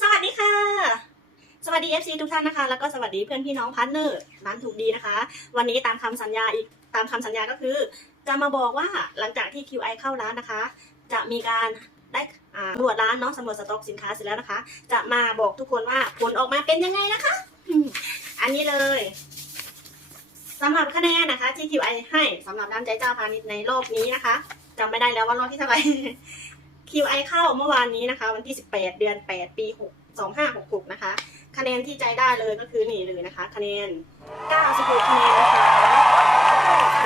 สวัสดีค่ะ สวัสดี FC ทุกท่านนะคะ แล้วก็สวัสดีเพื่อนพี่น้องพาร์ทเนอร์ร้านถูกดีนะคะ วันนี้ตามคำสัญญาอีกตามคำสัญญาก็คือ จะมาบอกว่าหลังจากที่ QI เข้าร้านนะคะ จะมีการได้อ่าตรวจร้านเนาะสำรวจสต็อกสินค้าเสร็จแล้วนะคะ จะมาบอกทุกคนว่าผลออกมาเป็นยังไงนะคะอืมอันนี้เลยสำหรับคะแนนนะคะ ที่ QI ให้สำหรับร้านใจเจ้าพาณิชย์ในรอบนี้นะคะจำไม่ได้แล้วว่ารอบที่เท่าไหร่ QI เข้าเมื่อวานนี้นะคะ วันที่ 18 เดือน 8 ปี 6 2566 นะคะ คะแนนที่ใจได้เลยก็คือนี่เลยนะคะ คะแนน 96 คะแนนนะคะ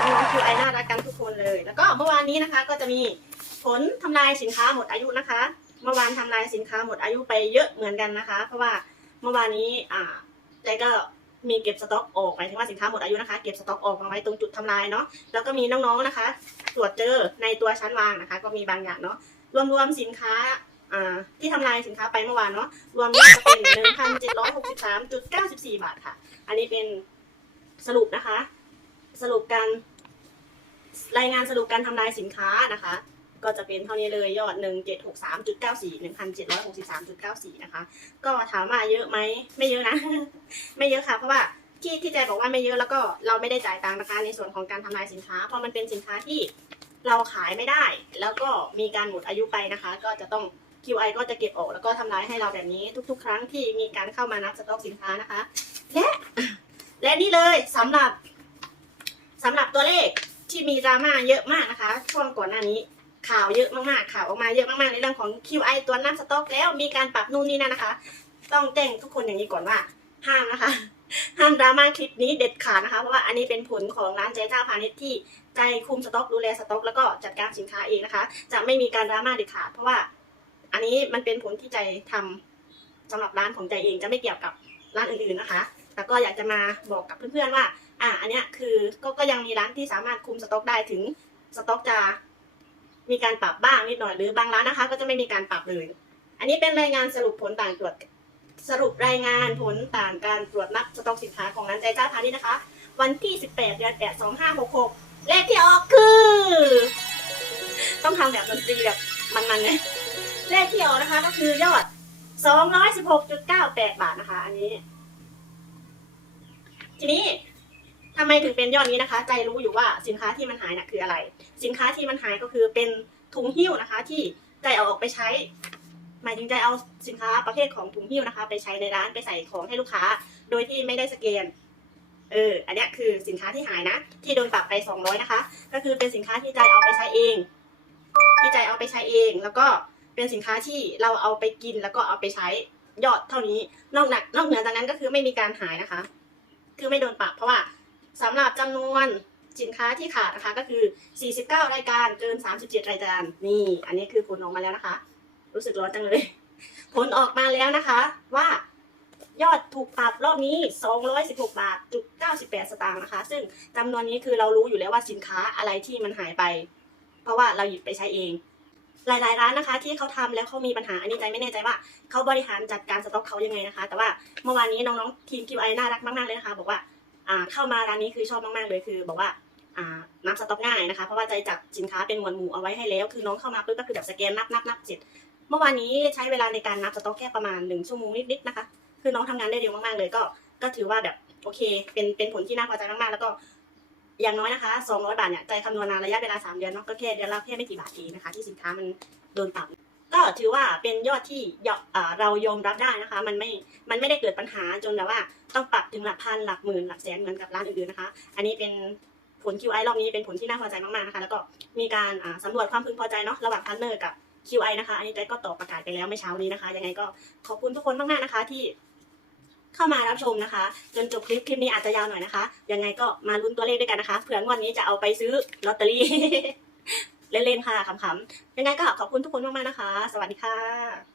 น้อง QI น่ารักกันทุกคนเลย แล้วก็เมื่อวานนี้นะคะก็จะมีผลทำลายสินค้าหมดอายุนะคะ เมื่อวานทำลายสินค้าหมดอายุไปเยอะเหมือนกันนะคะ เพราะว่าเมื่อวานนี้อ่าใจก็มีเก็บสต็อกออกหมายถึงว่าสินค้าหมดอายุนะคะ เก็บสต็อกออกมาไว้ตรงจุดทำลายเนาะแล้วก็มีน้องๆนะคะ ตรวจเจอในตัวชั้นวางนะคะ ก็มีบางอย่างเนาะ รวมๆสินค้าอ่าที่ทำลายสินค้าไปเมื่อวานเนาะรวมแล้วจะเป็น1,763.94บาทค่ะ อันนี้เป็นสรุปนะคะ สรุปการรายงานสรุปการทำลายสินค้านะคะ ก็จะเป็นเท่านี้เลยยอด 1763.94 1,763.94 นะคะ ก็ถามว่าเยอะไหมไม่เยอะนะ ไม่เยอะค่ะเพราะว่าที่ที่ใจบอกว่าไม่เยอะแล้วก็เราไม่ได้จ่ายตังค์นะคะ ในส่วนของการทำลายสินค้าเพราะมันเป็นสินค้าที่ เราขายไม่ได้ แล้วก็มีการหมดอายุไปนะคะ ก็จะต้อง QI ก็จะเก็บออกแล้วก็ทำลายให้เราแบบนี้ทุก ๆ ครั้งที่มีการเข้ามานับสต็อกสินค้านะคะ และและนี่เลยสำหรับสำหรับตัวเลขที่มีดราม่าเยอะมากนะคะ ช่วงก่อนหน้านี้ข่าวเยอะมากๆข่าวออกมาเยอะมากๆในเรื่องของ QI ตัวนับสต็อกแล้วมีการปรับนู่นนี่นั่นนะคะ ต้องแจ้งทุกคนอย่างนี้ก่อนว่าห้ามนะคะ ห้ามดราม่าคลิปนี้เด็ดขาดนะคะ เพราะว่าอันนี้เป็นผลของร้านเจ๊เจ้าพาณิชย์ที่ใจคุมสต็อกดูแลสต็อกแล้วก็จัดการสินค้าเองนะคะ จะไม่มีการดราม่าเด็ดขาด เพราะว่าอันนี้มันเป็นผลที่ใจทำสำหรับร้านของใจเองจะไม่เกี่ยวกับร้านอื่นๆนะคะ แต่ก็อยากจะมาบอกกับเพื่อนๆว่า อ่าอันเนี้ยคือก็ก็ยังมีร้านที่สามารถคุมสต็อกได้ถึงสต็อกจะมีการปรับบ้างนิดหน่อยหรือบางร้านนะคะ ก็จะไม่มีการปรับเลย อันนี้เป็นรายงานสรุปผลต่างตรวจ สรุปรายงานผลต่างการตรวจนับสต็อกสินค้าของร้านใจเจ้าพาณิชย์นะคะ วันที่ 18 เดือน 8 2566 เลขที่ออกคือ ต้องทำแบบดนตรีแบบมันๆไงเลขที่ออกนะคะก็คือยอด 216.98 บาทนะคะ อันนี้ ทีนี้ทำไมถึงเป็นยอดนี้นะคะ ใจรู้อยู่ว่าสินค้าที่มันหายน่ะคืออะไร สินค้าที่มันหายก็คือเป็นถุงหิ้วนะคะ ที่ใจเอาออกไปใช้ หมายถึงใจเอาสินค้าประเภทของถุงหิ้วนะคะ ไปใช้ในร้านไปใส่ของให้ลูกค้า โดยที่ไม่ได้สแกนเออ อันนี้คือสินค้าที่หายนะ ที่โดนปรับไป 200 นะคะ ก็คือเป็นสินค้าที่ใจเอาไปใช้เอง ที่ใจเอาไปใช้เอง แล้วก็เป็นสินค้าที่เราเอาไปกินแล้วก็เอาไปใช้ยอดเท่านี้ นอกหนักนอกเหนือจากนั้นก็คือไม่มีการหายนะคะ คือไม่โดนปรับ เพราะว่าสำหรับจำนวนสินค้าที่ขาดนะคะ ก็คือ 49 รายการเกิน 37 รายการ นี่ อันนี้คือผลออกมาแล้วนะคะ รู้สึกร้อนจังเลย ผลออกมาแล้วนะคะ ว่ายอดถูกปรับรอบนี้ 216 บาทจุด98 สตางค์นะคะ ซึ่งจำนวนนี้คือเรารู้อยู่แล้วว่าสินค้าอะไรที่มันหายไป เพราะว่าเราหยิบไปใช้เอง หลายๆ ร้านนะคะ ที่เขาทำแล้วเขามีปัญหาอันนี้ใจไม่แน่ใจว่าเขาบริหารจัดการสต็อกเขายังไงนะคะ แต่ว่าเมื่อวานนี้น้องๆทีม QI น่ารักมากๆเลยนะคะ บอกว่าเข้ามาร้านนี้คือชอบมากๆเลยคือ บอกว่านับสต็อกง่ายนะคะ เพราะว่าใจจัดสินค้าเป็นหมวดหมู่เอาไว้ให้แล้ว คือน้องเข้ามาปุ๊บก็คือแบบสแกนนับนับนับเสร็จ เมื่อวานนี้ใช้เวลาในการนับสต็อกแค่ประมาณหนึ่งชั่วโมงนิดๆนะคะ คือน้องทำงานได้เร็วมากๆเลยก็ก็ถือว่าแบบโอเค เป็นเป็นผลที่น่าพอใจมากๆ แล้วก็อย่างน้อยนะคะ 200 บาทเนี่ยใจคำนวณนานระยะเวลา 3 เดือนเนาะก็แค่เดือนละแค่ไม่กี่บาทเองนะคะ ที่สินค้ามันโดนปรับก็ถือว่าเป็นยอดที่เรายอมรับได้นะคะ มันไม่ มันไม่ได้เกิดปัญหาจนแบบว่าต้องปรับถึงหลักพันหลักหมื่นหลักแสนเหมือนกับร้านอื่นๆนะคะ อันนี้เป็นผล QI รอบนี้เป็นผลที่น่าพอใจมากๆนะคะ แล้วก็มีการอ่าสำรวจความพึงพอใจเนาะระหว่างพาร์ทเนอร์กับ QI นะคะ อันนี้ใจก็ตอบประกาศไปแล้วไม่อเช้านี้นะคะ ยังไงก็ขอบคุณทุกคนมากๆนะคะที่เข้ามารับชมนะคะ จนจบคลิปคลิปนี้อาจจะยาวหน่อยนะคะ ยังไงก็มาลุ้นตัวเลขด้วยกันนะคะเผื่องวดนี้จะเอาไปซื้อลอตเตอรี่ เล่นๆค่ะขำๆยังไงก็ขอบคุณทุกคนมากๆนะคะ สวัสดีค่ะ